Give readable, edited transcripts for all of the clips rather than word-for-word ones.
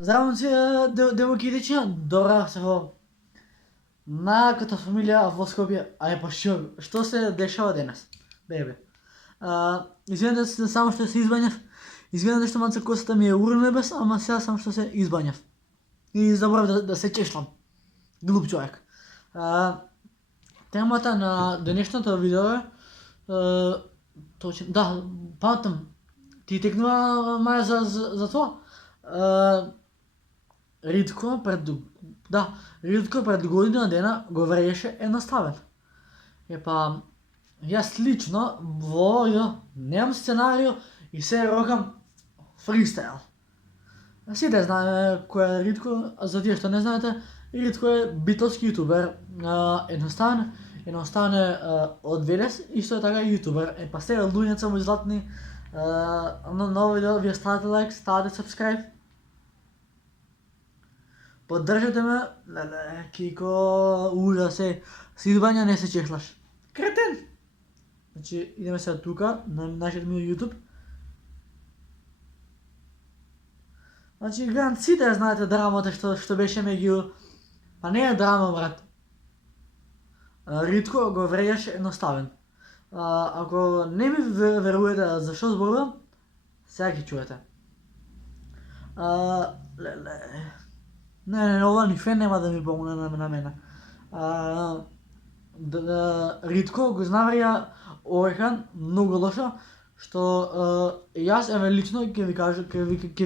Здравейте, демократична, добра сево. Нашата фамилия в Скопje, а е пашур. Що се дешава денес? Бебе. Извинете се само ще се избанях. Извинете що малце косата ми е урнебес, ама сега само ще се избанях. И забравя да се чешлам. Глуп човек. Темата на днешната видео е... точно, да, памятам. Ти текнува май за това. Ридко пред година дена го врееше едноставен. Епа, јас лично во немам сценарио и се рокам фристайл. Сите знаеме кој е Ридко, а за тие што не знаете, Ридко е битолски јутубер, едноставен е од Велес, исто е така јутубер. Епа, сега луѓеца мои златни, на ново видео вие ставате лайк, ставате сабскрайб. Поддржате ме, леле, Кико, ужас е, с избања не се чешлаш. Кретен! Значи, идеме сега тука, на нашиот мил YouTube. Значи, гледам сите знаете драмата што беше меѓу... Па не е драма, брат. Ридко го врејаш едноставен. Ако не ми верувате зашо зборувам, сега ги чуете. Леле... Не, ова ни фен нема да ми помогне на мене. Ридко го знаврија Орхан многу лошо, што јас еве лично ќе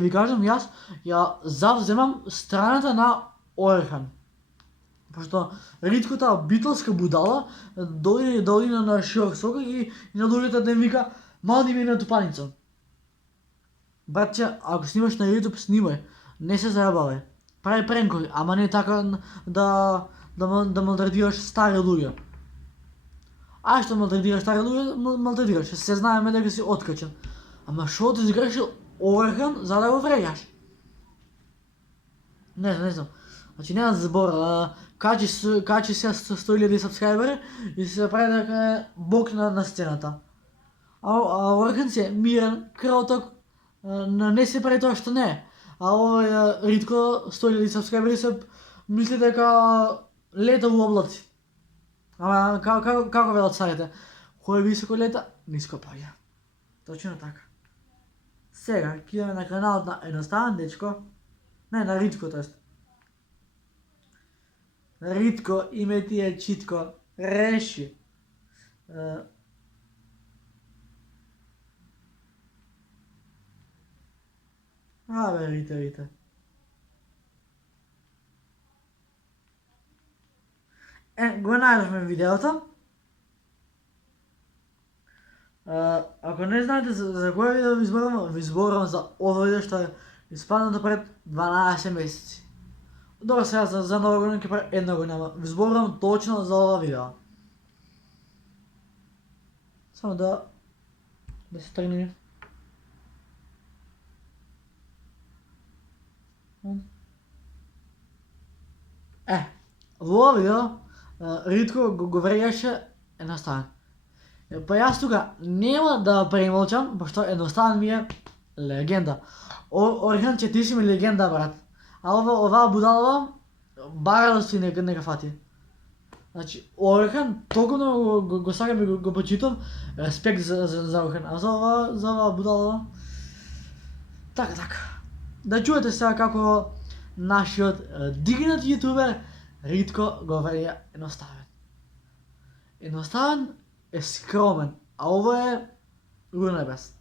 ви кажам, јас ја завземам страната на Орхан. Пошто Ридко таа битолска будала дојде на шиок сокак и на луѓето да им вика мални ми на тупаница. Братче, ако снимаш на YouTube, снимај, не се зајабавај. Прави пренкови, ама не така да малтретираш стари луѓе. А што малтретираш стари луѓе, малтретираш. Се знаеме дека си откачен. Ама шо ти сгрешил Орхан за да го врејаш? Не знам. Значи нема збор, качи сега 100.000 сабскрайбери и се прави дека е бог на сцената. А Орхан си е мирен, кроток, не се прави тоа што не е. А овој Ридко 100.000 сабскрайбери се мисли дека лета во облаци. Ама како велат царите? Кој високо лета, ниско паѓа. Точно така. Сега, ќе идеме на каналот на едноставен дечко. Не, на Ридко, тоест. Ридко, име ти е читко. Реши. Абе, Рите. Го најдовме видеото. Ако не знаете за кој видео ви зборувам за ова видео што е испаднато пред 12 месеци. Добро, сега за нова година ќе прави една година, ви зборувам точно за ова видео. Само да се тргне. Во ова видео Ридко го врејаше едноставен. Па јас тука нема да премолчам, пошто едноставен ми е легенда. Орхан, че ти си ми легенда, брат. А оваа будалава бара си нека фати. Значи, Орхан толку го сакам и го почитам, респект за Орхан. А за оваа будалава... Така. Да чуете сега како нашиот дигнат јутубер Ридко го вреја едноставен. Едноставен е скромен, а ово е урнебес.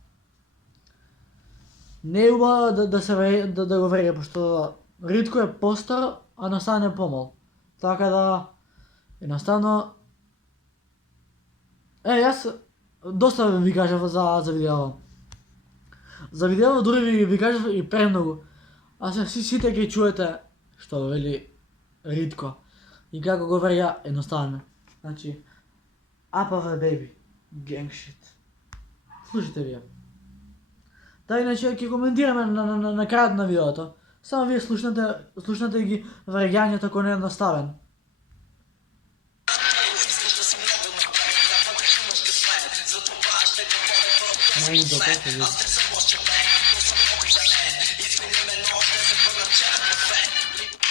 Не е убаво да го вреја, пошто Ридко е постар, а едноставен е помал. Така да, едноставно... Јас доста ви кажав за видео. За видео дури ви кажав и премногу. А се сите ќе чуете што вели Ридко и како го вреја едноставно. Значи, APV baby, gang shit. Слушайте вие. Да, иначе ќе коментираме на крајот на видеото. Само вие слушнете ги вреѓањето кој не е едноставен.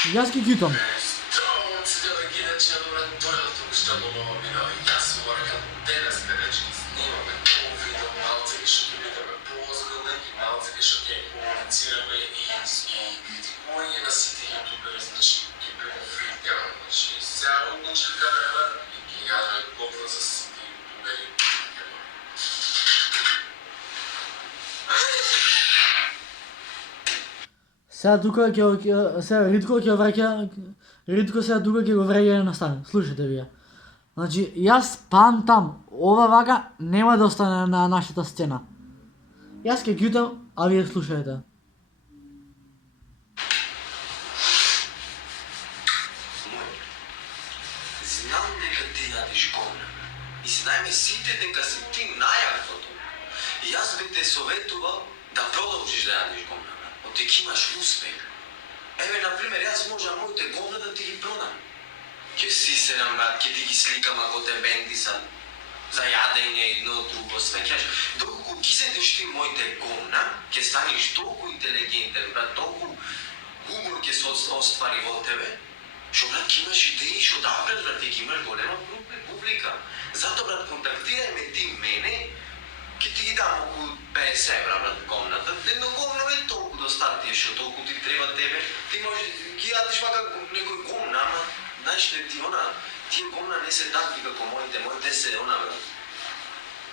И аз ги китам. Сега тука сега Ритко сега тука ќе го вреѓа на стан. Слушайте вие. Значи, јас спам там. Ова вака нема да остане на нашата сцена. Јас ќе кјутам, а вие слушајте. Знам дека ти јадиш гомна. И знаеме сите дека си ти најакото. И јас би те советувал да продолжиш да јадиш гомна. Ти ќе имаш успех. Еве, например, јас можам моите гомна да ти ги продам. Ќе си се брат, ќе ти ги сликам ако те бендисам за јадење едно друго свеќаш. Доколку ги седиш ти моите гомна, ќе станеш толку интелигентен, брат, толку умор ќе се оствари во тебе, што брат ќе имаш идеи што напред, брат, ќе имаш голема публика. Затоа, брат, контактирај ме ти мене, ќе ти ги дам околу 50 евра, брат, гомната. Едно гомно е толку достатие, што толку ти треба тебе. Ти може ги јадиш вака некој гомна, ама знаеш ли ти она, тие гомна не се такви како моите се она, брат.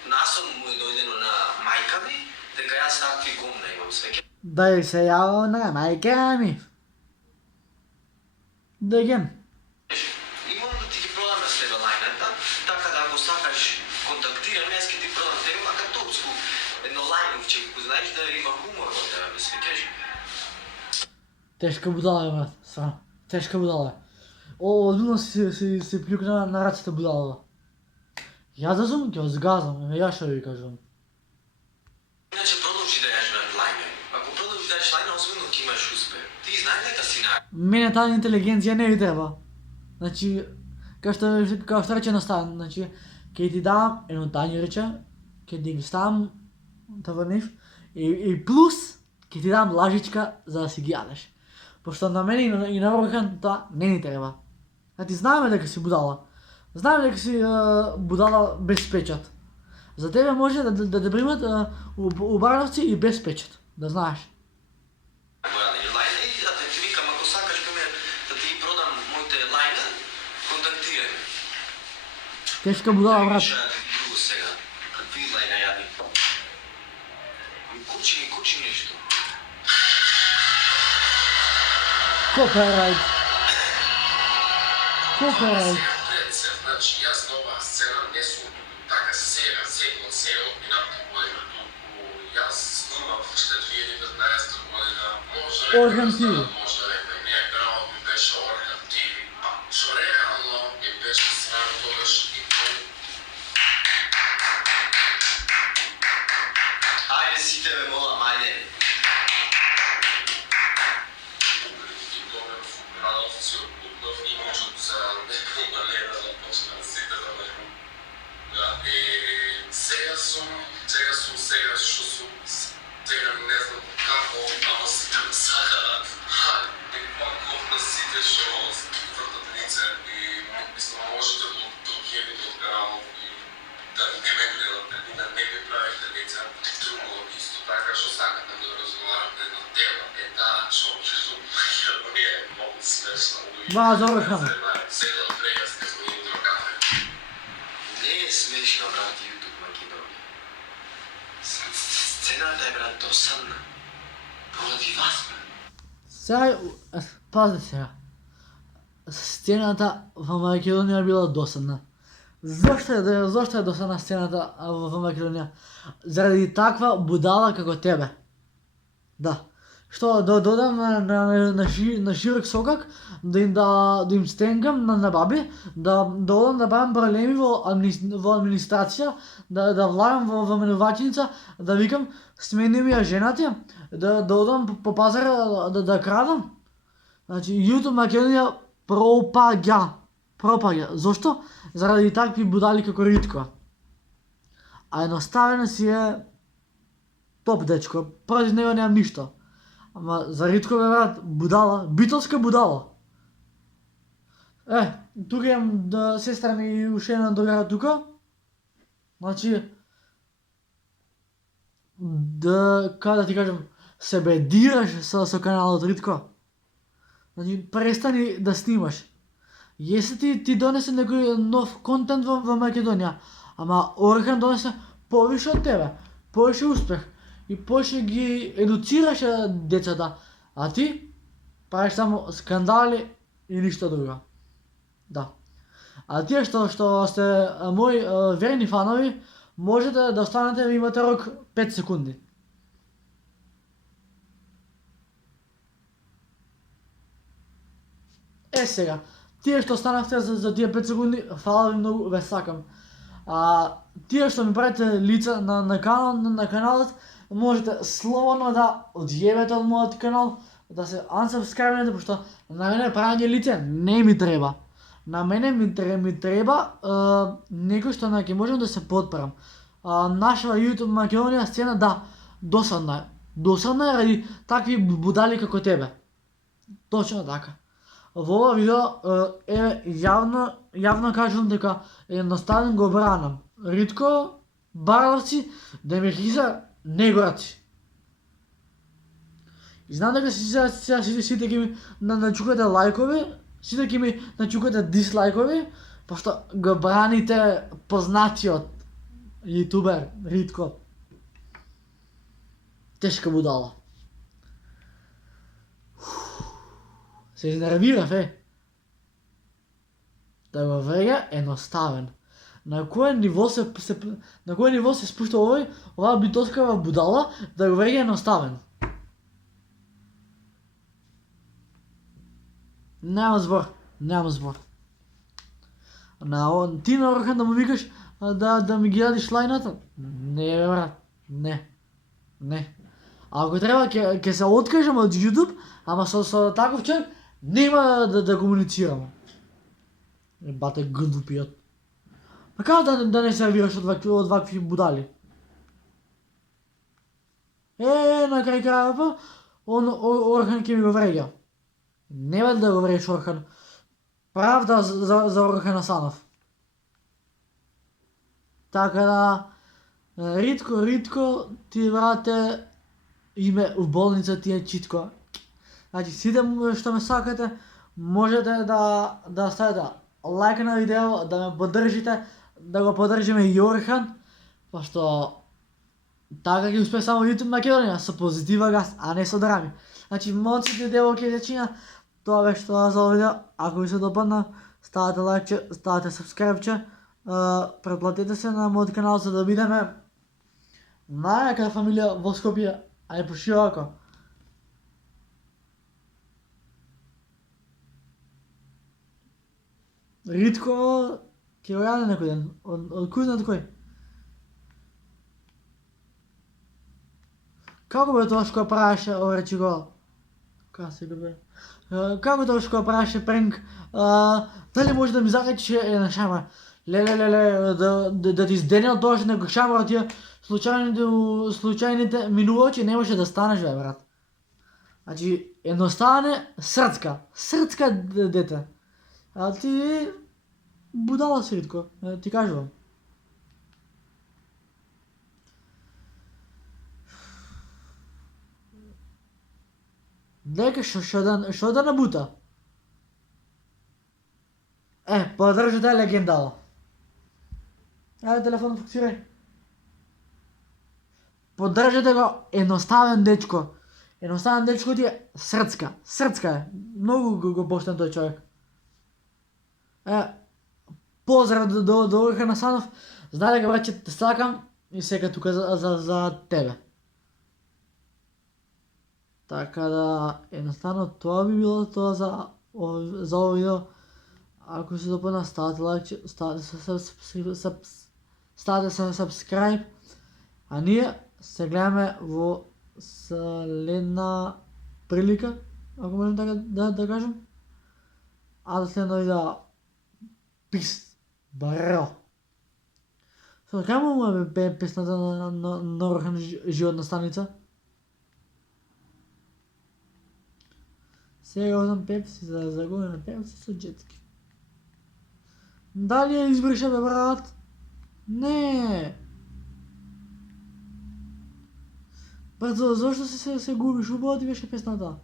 Насон му е дојдено на мајка ми, дека јас такви гомна имам свеќе. Дај се јаво на мајка ми. Деген. Имам да ти ги продам на тебе лајната, така да ако сакаш контактирам, јас ќе ти продам тебе, мака топску, едно лајновче, ако знаеш да има хумор во тебе, ме свеќаш. Тешка будала е, брат. Сва. Тешка будала е. Озбилно си плюкна на раците будалава. Јас да сум, ќе озгазам, јас што ви кажам. Иначе продолжи да јадеш лајне. Ако продолжиш да јадеш лајне, озбилно ќе имаш успех. Ти знаеш дека си на... Мене таа интелигенција не ви треба. Значи, као што рече на стан, значи, ќе ти дам едно тањерче, ќе ти ги ставам таврнив и плюс ќе ти дам лажичка за да си ги јадеш. Пошто на мене и на Орхан тоа не ни треба. Значи, знаеме дека си будала. Знаеме дека си будала без печат. За тебе може да те примат у Барновци и без печат, да знаеш. Лајне и да ти викам, ако сакаш да ти ги продам моите лајна, контактирај ме. Тешка будала, брат. Друго сега. Какви лајна јади? Кучи нешто. Копирајт. Значи, јас на оваа сцена не сум така сега, секој од минатата година, туку јас снимав уште 2015 година, Орхан ТВ. Може дека не град ми беше Орхан ТВ, а што реално ми беше срам тогаш и тој. Ајде сите ме молам, ајде. Ма, за Орхан. Не е смешно, брат, YouTube Македонија. Сцената е, брат, досадна. Поради вас, брат. Сега, пазите сега. Сцената во Македонија била досадна. Зошто е досадна сцената во Македонија? Заради таква будала како тебе. Да. Што да додам на широк сокак, да им стенгам на баби, да одам да правам проблеми во администрација, да влагам во менувачица, да викам смени ми ја жената, да одам по пазара да крадам. Значи YouTube Македонија пропаѓа. Зошто? Заради такви будали како Ритко. А едноставено си е топ дечко, против него немам ништо. Ама за Ритко бе, брат, будала, битолска будала. Тук имам сестра ми и уште една другара тука. Значи, како да ти кажам, се бедираш со каналот Ритко. Значи, престани да снимаш. Јеси ти донесе некој нов контент во Македонија, ама Орхан донесе повише од тебе, повише успех и повише ги едуцираше децата, а ти правиш само скандали и ништо друго. Да. А тие што сте мои верни фанови, можете да останете, ви имате рок 5 секунди. Сега, тие што останавте за тие 5 секунди, фала ви многу, ве сакам. Тие што ми правите лица на каналот, можете слободно да одјавите од мојот канал, да се unsubscribe-нете, пошто на мене правење лице не ми треба. На мене ми треба некој што ќе можам да се подпрам. Наша YouTube Македонија сцена, да, досадна е. Досадна е ради такви будали како тебе. Точно така. Во ова видео јавно кажувам дека едноставно го бранам Ритко Барловци, Демирхиза Негораци. И знам дека сите ќе ми начукате лајкови, сите ќе ми начукате дислајкови, пошто го браните познатиот јутубер Ритко. Тешка будала. Се изнервирав, да го врега едноставен. На кое ниво се спушта оваа битоскава будала да го врега едноставен? Немам збор. Ти на Орхан да му викаш да ми ги дадиш лајната? Не, бе, брат. Не. Ако треба ќе се откажам од YouTube, ама со таков човек нема да комуницирам. Бате глупиот. Па како да не сервираш од вакви будали? На крај крајава, Орхан ќе ми го врега. Нема да го врегаш Орхан. Правда за Орхан Асанов. Така да, Ритко, ти брате, име у болница ти е читко. Значи, сите што ме сакате, можете да ставите лайк на видео, да ме поддржите, да го поддржиме и Орхан, пошто така ќе успее само YouTube Македонија со позитива газ, а не со драми. Значи, момците, девојки и дечиња, тоа беше тоа за видео. Ако ви се допадна, ставате лайкче, ставате сабскрајбче, претплатете се на мојот канал за да бидеме најака фамилија во Скопје, а не пошироко. Ритко ќе го јаде некој ден, од кој знат кој. Како бе тоа што правеше, речи го, како тоа што правеше пренк, дали може да ми закачиш една шамар? Леле, да ти изденел тоа што некој шамар, тие случајните минувачи не може да станеш, бе, брат. Значи, едноставно срцка дете. А ти будала си, Ритко, ти кажувам. Дека што да набута? Поддржате легендала. Ајде, телефонот фокусирај. Поддржате го, едноставен дечко. Едноставен дечко ти е срцка е. Многу го поштам тој човек. Поздрав до Орхан Асанов. Знај дека, браќе, те сакам и сега тука за тебе. Така да, едноставно тоа би било тоа за ова видео. Ако се допадна, ставате лайк, ставате subscribe, а ние се гледаме во следна прилика, ако можем така да кажем. А до следно видео, пис, бро. Како му е песната на Орхан животна станица? Сега одам Пепси, за да загубим на Пепси со джетски. Дали я избриша, бе, брат? Не. Брат, защо се губиш? Хубава ти беше песната.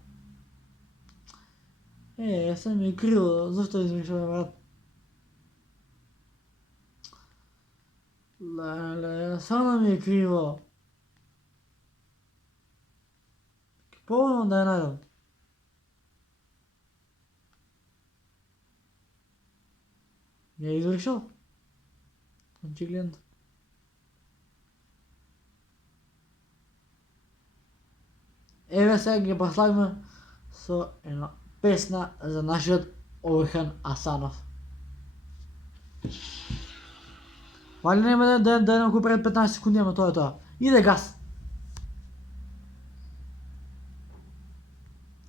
Сега ми е криво. Защо избриша, бе, брат? Леле, само ми е криво. Пробвам да я найдам. Я изрешил. Очигледно. Еве сега ги прославиме со една песна за нашиот Орхан Асанов. Вали нема да еднako пред 15 секунди, ама тоа е тоа. Иде газ.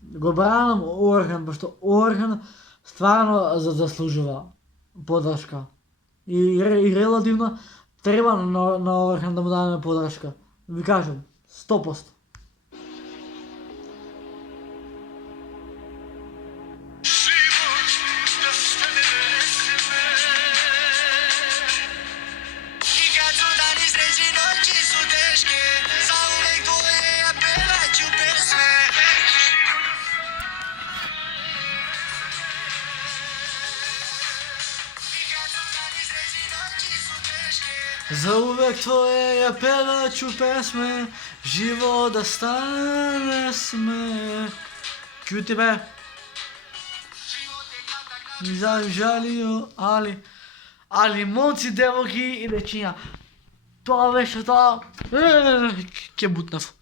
Го бранам Орхан, пошто Орхан стварно заслужува поддршка. И релативно треба на Орхан да му дадеме поддршка. Ви кажам, 100%. Zauvek tvoje ja pevaću pesme, živo da stane sme. Čuti be. Nisam žalio, ali momci, devojki i dečinja. Това беше това. Ке бутнав.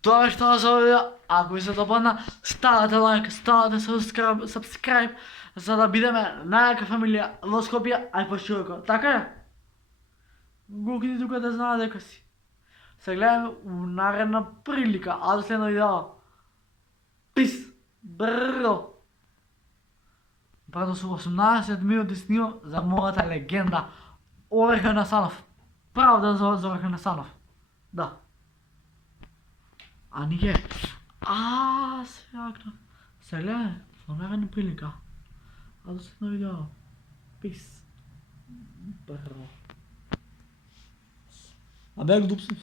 Това беше това за видео. Ако ви се допадна, ставате лайк, ставате subscribe, за да бидеме најака фамилија во Скопје, ај по-широко. Така е? Гукни тука да знаат дека си. Се гледаме у наредна прилика, а до следно видео. Пис! Брррро! Правда со 18 минути снимам за мојата легенда Орхан Асанов. Правда за Орхан Асанов. Да. А ние... сега... Се гледаме во наредна прилика. А до следно видео. Пис! Брррро. Абе, глупсам.